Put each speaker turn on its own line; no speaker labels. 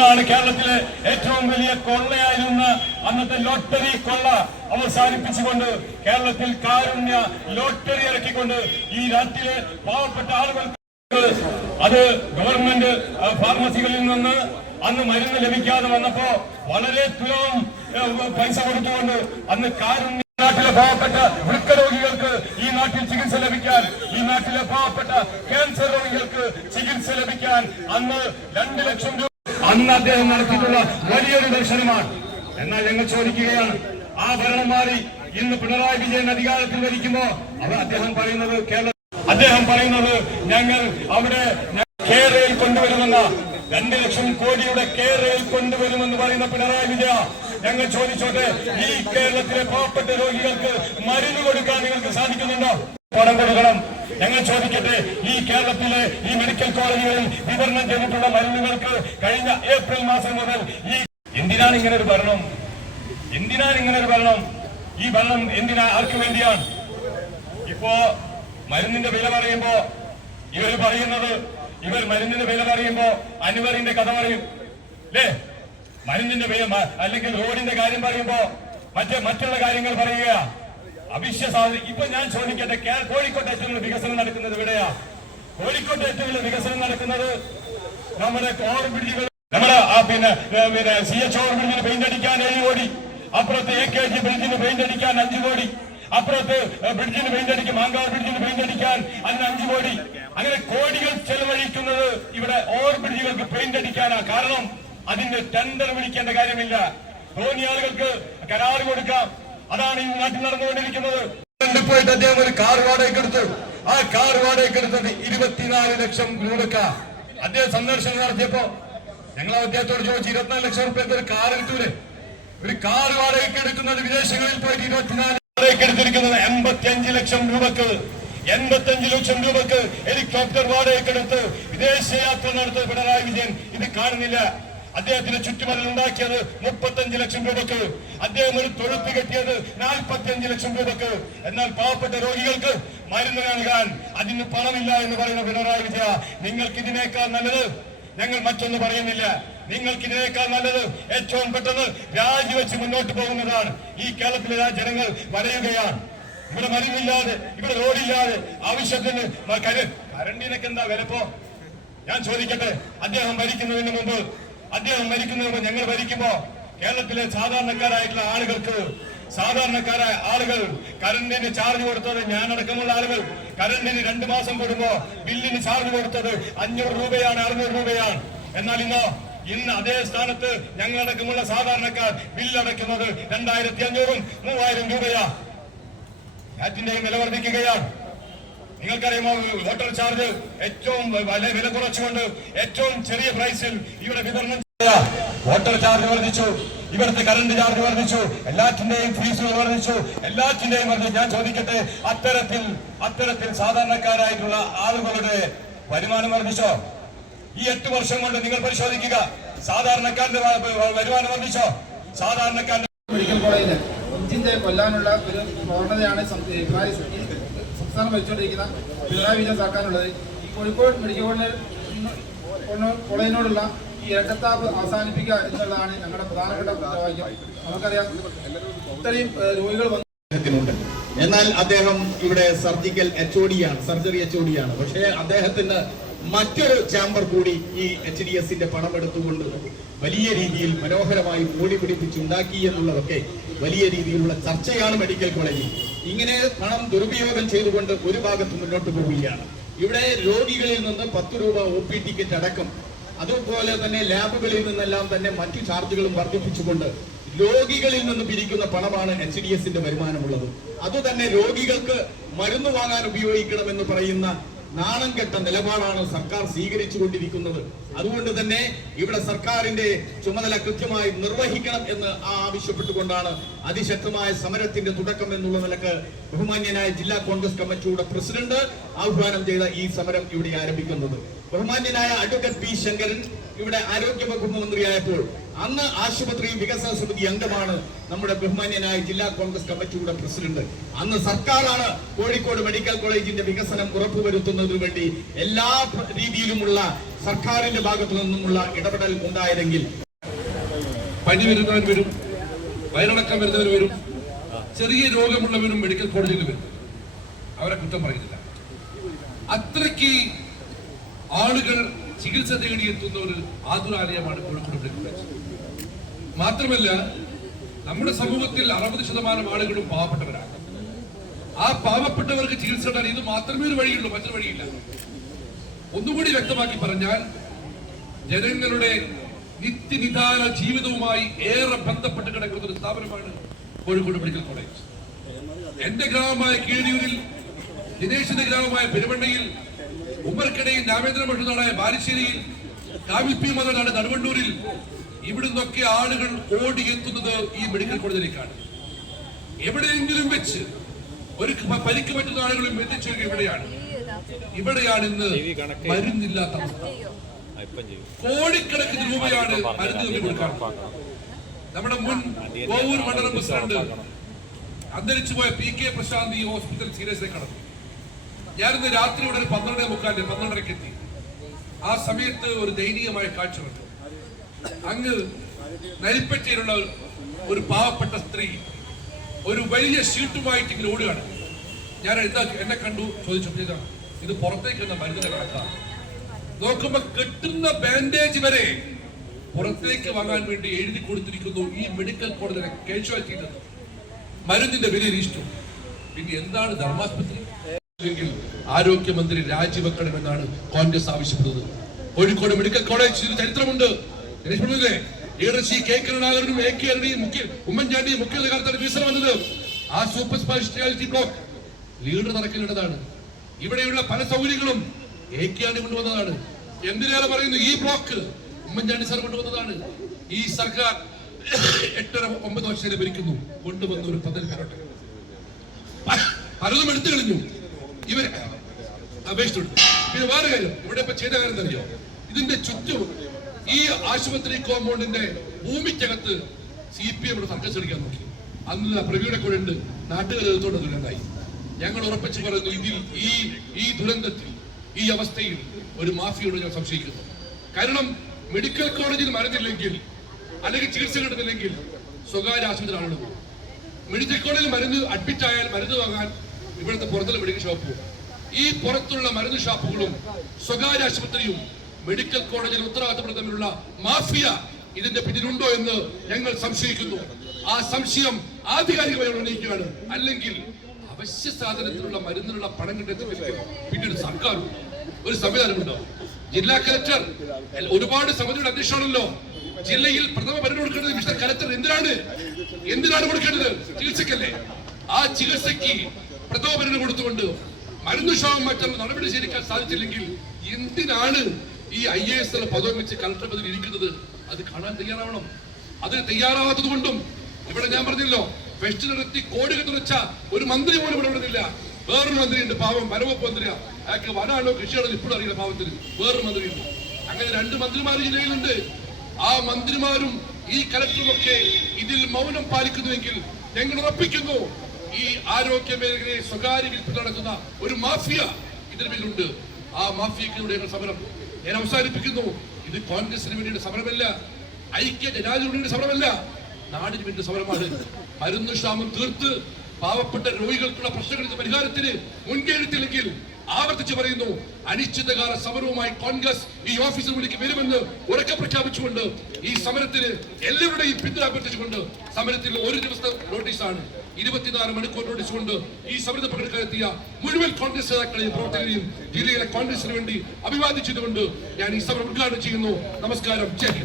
ാണ് കേരളത്തിലെ ഏറ്റവും വലിയ കൊള്ളയായിരുന്ന അന്നത്തെ ലോട്ടറി കൊള്ള അവസാനിപ്പിച്ചുകൊണ്ട് കേരളത്തിൽ കാരുണ്യ ലോട്ടറി ഇറക്കിക്കൊണ്ട് ഈ നാട്ടിലെ പാവപ്പെട്ട ആളുകൾ അത് ഗവൺമെന്റ് ഫാർമസികളിൽ നിന്ന് അന്ന് മരുന്ന് ലഭിക്കാതെ വന്നപ്പോ വളരെ തുലവും പൈസ കൊടുത്തുകൊണ്ട് അന്ന് കാരുണ്യ നാട്ടിലെ പാവപ്പെട്ട വൃക്കരോഗികൾക്ക് ഈ നാട്ടിൽ ചികിത്സ ലഭിക്കാൻ ഈ നാട്ടിലെ പാവപ്പെട്ട ക്യാൻസർ രോഗികൾക്ക് ചികിത്സ ലഭിക്കാൻ അന്ന് രണ്ട് ലക്ഷം രൂപ അന്ന് അദ്ദേഹം നടത്തിയിട്ടുള്ള വലിയൊരു ദർശനമാണ്. എന്നാൽ ഞങ്ങൾ ചോദിക്കുകയാണ് ആ ഭരണം മാറി ഇന്ന് പിണറായി വിജയൻ അധികാരത്തിൽ വരിക്കുമ്പോ അവർ അദ്ദേഹം പറയുന്നത് കേരള അദ്ദേഹം പറയുന്നത് ഞങ്ങൾ അവിടെ കേരളയിൽ കൊണ്ടുവരുമെന്ന രണ്ട് ലക്ഷം കോടിയുടെ കേരളയിൽ കൊണ്ടുവരുമെന്ന് പറയുന്ന പിണറായി വിജയ ഞങ്ങൾ ചോദിച്ചോട്ടെ ഈ കേരളത്തിലെ പാവപ്പെട്ട രോഗികൾക്ക് മരുന്ന് കൊടുക്കാൻ നിങ്ങൾക്ക് സാധിക്കുന്നുണ്ടോ? പണം കൊടുക്കണം. ഞങ്ങൾ ചോദിക്കട്ടെ ഈ കേരളത്തിലെ ഈ മെഡിക്കൽ കോളേജുകളിൽ വിതരണം ചെയ്തിട്ടുള്ള മരുന്നുകൾക്ക് കഴിഞ്ഞ ഏപ്രിൽ മാസം മുതൽ ഈ എന്തിനാണ് ഇങ്ങനെ ഒരു ഭരണം? എന്തിനാണ് ഇങ്ങനെ ഒരു ഭരണം? ഈ ഭരണം എന്തിനാ? ആർക്ക് വേണ്ടിയാണ്? ഇപ്പോ മരുന്നിന്റെ വില പറയുമ്പോ ഇവർ പറയുന്നത് ഇവർ മരുന്നിന്റെ വില പറയുമ്പോ അനുവറിന്റെ കഥ പറയും. അല്ലേ മരുന്നിന്റെ അല്ലെങ്കിൽ റോഡിന്റെ കാര്യം പറയുമ്പോ മറ്റേ മറ്റുള്ള കാര്യങ്ങൾ പറയുക അവിശ്വസാധ്യത ഇപ്പൊ ഞാൻ ചോദിക്കട്ടെ കോഴിക്കോട്ട് ഏറ്റവും കൂടുതൽ വികസനം നടക്കുന്നത് ഇവിടെയാ കോഴിക്കോട്ട് ഏറ്റവും കൂടുതൽ വികസനം നടക്കുന്നത് നമ്മുടെ ഓവർബ്രിഡ്ജുകൾ നമ്മുടെ ആ പിന്നെ പിന്നെ സി എച്ച് ഓവർബ്രിഡ്ജിന് പെയിന്റ് അടിക്കാൻ ഏഴ് കോടി അപ്പുറത്ത് എ കെ ജി ബ്രിഡ്ജിന് പെയിന്റ് അടിക്കാൻ അഞ്ചു കോടി അപ്പുറത്ത് ബ്രിഡ്ജിന് പെയിന്റ് അടിക്കും മാങ്കാവ് ബ്രിഡ്ജിന് പെയിന്റ് അടിക്കാൻ അതിന് അഞ്ചു കോടി. അങ്ങനെ കോടികൾ ചെലവഴിക്കുന്നത് ഇവിടെ ഓവർബ്രിഡ്ജുകൾക്ക് പെയിന്റ് അടിക്കാനാ. കാരണം അതിന്റെ ടെൻഡർ വിളിക്കേണ്ട കാര്യമില്ല. തോന്നിയ ആളുകൾക്ക് കൊടുക്കാം. അതാണ് ഈ നാട്ടിൽ നടന്നുകൊണ്ടിരിക്കുന്നത്. പോയിട്ട് അദ്ദേഹം ഒരു കാർ വാടകയ്ക്ക് എടുത്തു. ആ കാർ വാടകയ്ക്ക് എടുത്തത് ഇരുപത്തിനാല് ലക്ഷം രൂപക്ക അദ്ദേഹം സന്ദർശനം നടത്തിയപ്പോ ഞങ്ങൾ അദ്ദേഹത്തോട് ചോദിച്ചു ഇരുപത്തിനാല് ലക്ഷം റുപ്യക്ക് ഒരു കാർ എടുത്തൂലേ ഒരു കാർ വാടകയ്ക്ക് എടുക്കുന്നത് വിദേശങ്ങളിൽ പോയിട്ട് ഇരുപത്തിനാല് വാടകയ്ക്ക് എടുത്തിരിക്കുന്നത് എൺപത്തിയഞ്ച് ലക്ഷം രൂപക്ക്. എൺപത്തിയഞ്ച് ലക്ഷം രൂപക്ക് ഹെലികോപ്റ്റർ വാടകയ്ക്ക് എടുത്ത് വിദേശയാത്ര നടത്തുന്ന പിണറായി വിജയൻ ഇത് കാണുന്നില്ല. അദ്ദേഹത്തിന് ചുറ്റുമതിൽ ഉണ്ടാക്കിയത് മുപ്പത്തഞ്ച് ലക്ഷം രൂപക്ക്. അദ്ദേഹം ഒരു തൊഴുത്ത് കെട്ടിയത് നാൽപ്പത്തി അഞ്ച് ലക്ഷം രൂപക്ക്. എന്നാൽ പാവപ്പെട്ട രോഗികൾക്ക് മരുന്ന് നൽകാൻ അതിന് പണമില്ല എന്ന് പറയുന്ന പിണറായി വിജയ നിങ്ങൾക്ക് ഇതിനേക്കാൾ നല്ലത്? ഞങ്ങൾ മറ്റൊന്ന് പറയുന്നില്ല. നിങ്ങൾക്ക് ഇതിനേക്കാൾ നല്ലത് ഏറ്റവും പെട്ടെന്ന് രാജിവെച്ച് മുന്നോട്ട് പോകുന്നതാണ്. ഈ കേരളത്തിലെ ജനങ്ങൾ വലയുകയാണ് ഇവിടെ മരുന്നില്ലാതെ ഇവിടെ റോഡില്ലാതെ ആവശ്യത്തിന് കരണ്ടിനൊക്കെ എന്താ വിലപ്പോ? ഞാൻ ചോദിക്കട്ടെ. അദ്ദേഹം ഭരിക്കുന്നതിന് മുമ്പ് അദ്ദേഹം ഭരിക്കുന്നതിന് ഞങ്ങൾ ഭരിക്കുമ്പോ കേരളത്തിലെ സാധാരണക്കാരായിട്ടുള്ള ആളുകൾക്ക് സാധാരണക്കാരായ ആളുകൾ കറണ്ടിന് ചാർജ് കൊടുത്തത് ഞാനടക്കമുള്ള ആളുകൾ. കറണ്ടിന് രണ്ടു മാസം കൂടുമ്പോ ബില്ലിന് ചാർജ് കൊടുത്തത് അഞ്ഞൂറ് രൂപയാണ് അറുന്നൂറ് രൂപയാണ്. എന്നാൽ ഇന്നോ ഇന്ന് അതേ സ്ഥാനത്ത് ഞങ്ങളടക്കമുള്ള സാധാരണക്കാർ ബില്ലടയ്ക്കുന്നത് രണ്ടായിരത്തി അഞ്ഞൂറും മൂവായിരം രൂപയാ. കാറ്റിന്റെയും വർദ്ധിക്കുകയാണ്. നിങ്ങൾക്കറിയാമോ ഹോട്ടൽ ചാർജ് ഏറ്റവും വില കുറച്ചുകൊണ്ട് ഏറ്റവും ചെറിയ പ്രൈസിൽ ഇവിടെ വിതരണം ഹോട്ടൽ ചാർജ് വർദ്ധിച്ചു. ഇവിടുത്തെ കറണ്ട് ചാർജ് വർദ്ധിച്ചു. എല്ലാറ്റിന്റെയും ഫീസുകൾ വർദ്ധിച്ചു. എല്ലാറ്റിന്റെയും വർദ്ധിച്ചു ഞാൻ ചോദിക്കട്ടെ അത്തരത്തിൽ അത്തരത്തിൽ സാധാരണക്കാരായിട്ടുള്ള ആളുകളുടെ വരുമാനം വർദ്ധിച്ചോ? ഈ എട്ട് വർഷം കൊണ്ട് നിങ്ങൾ പരിശോധിക്കുക. സാധാരണക്കാരന്റെ വരുമാനം വർദ്ധിച്ചോ? സാധാരണക്കാരന്റെ
മെഡിക്കൽ കോളേജിൽ കൊല്ലാനുള്ള ഒരു പ്രവണതയാണ് സം- വെച്ചുകൊണ്ടിരിക്കുന്ന പിണറായി വിജയൻ സർക്കാരിനുള്ളത് ഈ കോഴിക്കോട് മെഡിക്കൽ കോളേജിനോടുള്ള ഈ രക്തത്താപ്പ് അവസാനിപ്പിക്കുക എന്നുള്ളതാണ് ഞങ്ങളുടെ പ്രധാനപ്പെട്ട ഉത്തരവാദിത്യം നമുക്കറിയാം ഇത്രയും രോഗികൾ
വന്നിട്ടുണ്ട് എന്നാൽ അദ്ദേഹം ഇവിടെ surgical H O surgery H O പക്ഷേ അദ്ദേഹത്തിന് മറ്റൊരു ചാമ്പർ കൂടി ഈ എച്ച് ഡി എസിന്റെ പണം എടുത്തുകൊണ്ട് വലിയ രീതിയിൽ മനോഹരമായി മൂടി പിടിപ്പിച്ചുണ്ടാക്കി എന്നുള്ളതൊക്കെ വലിയ രീതിയിലുള്ള ചർച്ചയാണ് മെഡിക്കൽ കോളേജിൽ ഇങ്ങനെ പണം ദുരുപയോഗം ചെയ്തുകൊണ്ട് ഒരു ഭാഗത്ത് മുന്നോട്ട് പോവുകയാണ്. ഇവിടെ രോഗികളിൽ നിന്ന് പത്ത് രൂപ ഒ പി ടിക്കറ്റ് അടക്കം അതുപോലെ തന്നെ ലാബുകളിൽ നിന്നെല്ലാം തന്നെ മറ്റു ചാർജുകളും വർദ്ധിപ്പിച്ചുകൊണ്ട് രോഗികളിൽ നിന്ന് പിരിക്കുന്ന പണമാണ് എച്ച് ഡി എസിന്റെ വരുമാനമുള്ളത്. അതുതന്നെ രോഗികൾക്ക് മരുന്ന് വാങ്ങാൻ ഉപയോഗിക്കണമെന്ന് പറയുന്ന നാണം കെട്ട നിലപാടാണ് സർക്കാർ സ്വീകരിച്ചുകൊണ്ടിരിക്കുന്നത്. അതുകൊണ്ട് തന്നെ ഇവിടെ സർക്കാരിന്റെ ചുമതല കൃത്യമായി നിർവഹിക്കണം എന്ന് ആവശ്യപ്പെട്ടുകൊണ്ടാണ് അതിശക്തമായ സമരത്തിന്റെ തുടക്കം എന്നുള്ള നിലയ്ക്ക് ബഹുമാന്യനായ ജില്ലാ കോൺഗ്രസ് കമ്മിറ്റിയുടെ പ്രസിഡന്റ് ആഹ്വാനം ചെയ്ത ഈ സമരം ഇവിടെ ആരംഭിക്കുന്നത്. ബഹുമാന്യനായ അഡ്വക്കേറ്റ് പി ശങ്കരൻ ഇവിടെ ആരോഗ്യ വകുപ്പ് മന്ത്രിയായപ്പോൾ അന്ന് ആശുപത്രി വികസന സമിതി അംഗമാണ് നമ്മുടെ ബഹുമാന്യനായ ജില്ലാ കോൺഗ്രസ് കമ്മിറ്റിയുടെ പ്രസിഡന്റ്. അന്ന് സർക്കാരാണ് കോഴിക്കോട് മെഡിക്കൽ കോളേജിന്റെ വികസനം ഉറപ്പുവരുത്തുന്നതിനു വേണ്ടി എല്ലാ രീതിയിലുമുള്ള സർക്കാരിന്റെ ഭാഗത്തു നിന്നുമുള്ള ഇടപെടൽ ഉണ്ടായതെങ്കിൽ
പനി വരുന്നവർ വരും വയറിളക്കം വരുന്നവർ വരും ചെറിയ രോഗമുള്ളവരും മെഡിക്കൽ കോളേജിൽ വരും. അവരെ കുറ്റം പറയുന്നില്ല. അത്രയ്ക്ക് ആളുകൾ ചികിത്സ തേടിയെത്തുന്ന ഒരു ആതുരാലയമാണ് കോഴിക്കോട് മെഡിക്കൽ കോളേജ്. മാത്രമല്ല നമ്മുടെ സമൂഹത്തിൽ അറുപത് ശതമാനം ആളുകളും പാവപ്പെട്ടവരാണ്. ആ പാവപ്പെട്ടവർക്ക് ചികിത്സ ഇത് മാത്രമേ ഒരു വഴിയുള്ളൂ മറ്റൊരു വഴിയില്ല. ഒന്നുകൂടി വ്യക്തമാക്കി പറഞ്ഞാൽ ജനങ്ങളുടെ നിത്യനിധാന ജീവിതവുമായി ഏറെ ബന്ധപ്പെട്ട് കിടക്കുന്ന ഒരു സ്ഥാപനമാണ് കോഴിക്കോട് മെഡിക്കൽ കോളേജ്. എന്റെ ഗ്രാമമായ കീഴിയൂരിൽ ദിനേശിന്റെ ഗ്രാമമായ പെരുവണ്ണയിൽ ഉമ്മർക്കിടയിൽ രാമേന്ദ്ര മഠനാടായ ബാലുശ്ശേരിയിൽ കാവിൽപ്പി മതനാട് നടുവണ്ണൂരിൽ ഇവിടുന്നൊക്കെ ആളുകൾ ഓടിയെത്തുന്നത് ഈ മെഡിക്കൽ കോളേജിലേക്കാണ്. എവിടെയെങ്കിലും വെച്ച് ഒരു പരിക്ക് പറ്റുന്ന ആളുകളും എത്തിച്ചേരുക ഇവിടെയാണ്. ഇവിടെയാണ് ഇന്ന് മരുന്നില്ലാത്ത അവസ്ഥ. കോടിക്കണക്കിന് രൂപയാണ് മരുന്ന് കൊടുക്കാൻ. നമ്മുടെ മുൻ കോവൂർ മണ്ഡലം പ്രസിഡന്റ് അന്തരിച്ചു പോയ പി കെ പ്രശാന്ത് ഈ ഹോസ്പിറ്റൽ സീരിയസ് കടന്നു. ഞാനിന്ന് രാത്രി ഇവിടെ ഒരു പന്ത്രണ്ടേ മുക്കാലിന് പന്ത്രണ്ടരയ്ക്ക് എത്തി. ആ സമയത്ത് ഒരു ദയനീയമായ കാഴ്ച കണ്ടു. അങ്ങ് നരിപ്പറ്റിയിലുള്ള ഒരു പാവപ്പെട്ട സ്ത്രീ ഒരു വലിയ ഷീട്ടുമായിട്ട് ഇങ്ങനെ ഓടുകയാണ്. ഞാൻ എന്താ എന്നെ കണ്ടു? ചോദിച്ചു. ഇതാ, ഇത് പുറത്തേക്ക് എന്ന മരുന്നിന്റെ കണക്കാണ്. നോക്കുമ്പോ കെട്ടുന്ന ബാൻഡേജ് വരെ പുറത്തേക്ക് വാങ്ങാൻ വേണ്ടി എഴുതി കൊടുത്തിരിക്കുന്നു ഈ മെഡിക്കൽ കോളേജിലെ കേശുവാക്കിയിട്ട് മരുന്നിന്റെ വില ഇഷ്ടം. പിന്നെ എന്താണ് ധർമാസ്പത്രി? ആരോഗ്യമന്ത്രി രാജിവെക്കണമെന്നാണ് കോൺഗ്രസ് ആവശ്യപ്പെടുന്നത്. കോഴിക്കോട് മെഡിക്കൽ കോളേജ് ചരിത്രമുണ്ട്. ഉമ്മൻചാണ്ടി മുഖ്യ ആ സൂപ്പർ സ്പെഷ്യാലിറ്റി ബ്ലോക്ക് ലീഡർ നടക്കേണ്ടതാണ് ഇവിടെയുള്ള പല സൗകര്യങ്ങളും എ കെ ആണ് കൊണ്ടുവന്നതാണ്. എന്തിനേറെ പറയുന്നു? ഈ ബ്ലോക്ക് ഉമ്മൻചാണ്ടി സാർ കൊണ്ടുവന്നതാണ്. ഈ സർക്കാർ എട്ടര ഒമ്പത് വർഷം ഭരിക്കുന്നു. കൊണ്ടുവന്ന ഒരു പദ്ധതി തരട്ടെ. പ- പലതും എടുത്തു കളഞ്ഞു. ഇവർ അപേക്ഷിച്ചിട്ടുണ്ട്. പിന്നെ വേറെ കാര്യം ഇവിടെ ഇപ്പൊ ചെയ്ത കാര്യം അറിയോ ഇതിന്റെ ചുറ്റും ഈ ആശുപത്രി കോമ്പൗണ്ടിന്റെ ഭൂമിക്കകത്ത് സി പി എം സർക്കസ് അടിക്കാൻ നോക്കി. അന്ന് പ്രവീണെ കൂടെ ഉണ്ട് നാട്ടുകാർ എതിർത്തോണ്ട് ഞങ്ങൾ ഉറപ്പിച്ചു പറയുന്നു ഇതിൽ ഈ ഈ ദുരന്തത്തിൽ ഈ അവസ്ഥയിൽ ഒരു മാഫിയോട് ഞാൻ സംശയിക്കുന്നു. കാരണം മെഡിക്കൽ കോളേജിൽ മരുന്നില്ലെങ്കിൽ അല്ലെങ്കിൽ ചികിത്സ കിട്ടുന്നില്ലെങ്കിൽ സ്വകാര്യ ആശുപത്രി ആളുകൾ പോകും മെഡിക്കൽ കോളേജിൽ മരുന്ന് അഡ്മിറ്റ് ആയാൽ മരുന്ന് വാങ്ങാൻ ഇവിടുത്തെ പുറത്തുള്ള മെഡിക്കൽ ഷോപ്പ് പോകും. ഈ പുറത്തുള്ള മരുന്ന് ഷോപ്പുകളും സ്വകാര്യ ആശുപത്രിയും മെഡിക്കൽ കോളേജിൽ ഉത്തരവാദിത്തപ്പെടുന്ന തമ്മിലുള്ള മാഫിയ ഇതിന്റെ പിന്നിലുണ്ടോ എന്ന് ഞങ്ങൾ സംശയിക്കുന്നു. ആ സംശയം ആധികാരികമായി ഉന്നയിക്കുകയാണ്. അല്ലെങ്കിൽ അവശ്യ സാധനത്തിനുള്ള മരുന്നിനുള്ള പണം കിട്ടുന്ന പിന്നീട് സർക്കാർ ഒരു സംവിധാനം സംവിധാനമുണ്ടോ. ജില്ലാ കലക്ടർ ഒരുപാട് സമിതിയുടെ അന്വേഷണമല്ലോ ജില്ലയിൽ പ്രഥമ മരുന്ന് കൊടുക്കേണ്ടത് മിസ്റ്റർ കലക്ടർ എന്തിനാണ്? എന്തിനാണ് കൊടുക്കേണ്ടത്? ചികിത്സക്കല്ലേ. ആ ചികിത്സയ്ക്ക് പ്രഥമ മരുന്ന് കൊടുത്തുകൊണ്ട് മരുന്ന് ക്ഷാമം മാറ്റാൻ നടപടി സ്വീകരിക്കാൻ സാധിച്ചില്ലെങ്കിൽ എന്തിനാണ് ഈ ഐ എ എസ് പദവി വെച്ച് കലക്ടർ പദവി ഇരിക്കുന്നത്? അത് കാണാൻ തയ്യാറാവണം. അതിന് തയ്യാറാവാത്തത് കൊണ്ടും ഇവിടെ ഞാൻ പറഞ്ഞല്ലോ ഫെസ്റ്റ് നടത്തി കോടികൾ തുറച്ച ഒരു മന്ത്രി പോലും ഇവിടെ വിടുന്നില്ല വേറൊരു മന്ത്രിയുണ്ട് പാവം വനവകുപ്പ് മന്ത്രിയാ അയാൾക്ക് വനാണോ കൃഷിയാണോ ഇപ്പോഴും അറിയില്ല പാവത്തിന്. വേറൊരു മന്ത്രിയുണ്ട്. അങ്ങനെ രണ്ട് മന്ത്രിമാർ ജില്ലയിലുണ്ട്. ആ മന്ത്രിമാരും ഈ കലക്ടറും ഒക്കെ ഇതിൽ മൗനം പാലിക്കുന്നുവെങ്കിൽ ഞങ്ങൾ ഉറപ്പിക്കുന്നു ഈ ആരോഗ്യ മേഖലയെ സ്വകാര്യ വിൽപ്പന നടക്കുന്ന ഒരു മാഫിയ ഇതിന് മേലുണ്ട് ആ മാഫിയക്കെതിരെ ഞങ്ങൾ സമരം. ഞാൻ അവസാനിപ്പിക്കുന്നു. ഇത് കോൺഗ്രസിന് വേണ്ടിയുടെ സമരമല്ല ഐക്യ ജനാധിപതിയുടെ സമരമല്ല. നാടിന് വേണ്ടി സമരമാണ്. മരുന്ന് ക്ഷാമം തീർത്ത് പാവപ്പെട്ട രോഗികൾക്കുള്ള പ്രശ്നങ്ങൾക്ക് പരിഹാരത്തിന് മുൻകൈ എടുത്തില്ലെങ്കിൽ ആവർത്തിച്ച് പറയുന്നു അനിശ്ചിതകാല സമരവുമായി കോൺഗ്രസ് ഈ ഓഫീസിൽ വിളിക്ക് വരുമെന്ന് ഉറക്കെ പ്രഖ്യാപിച്ചുകൊണ്ട് ഈ സമരത്തിന് എല്ലാവരുടെയും പിന്തുണ അഭ്യർത്ഥിച്ചുകൊണ്ട് സമരത്തിൽ ഒരു ദിവസത്തെ നോട്ടീസാണ് ഇരുപത്തിനാല് മണിക്കൂർ നോട്ടീസ് കൊണ്ട് ഈ സമരത്തിൽ പങ്കെടുക്കാനെത്തിയ മുഴുവൻ കോൺഗ്രസ് നേതാക്കളെയും പ്രവർത്തകരെയും ജില്ലയിലെ കോൺഗ്രസിന് വേണ്ടി അഭിവാദിച്ചതുകൊണ്ട് ഞാൻ ഈ സമരം ഉദ്ഘാടനം ചെയ്യുന്നു. നമസ്കാരം. ജയ്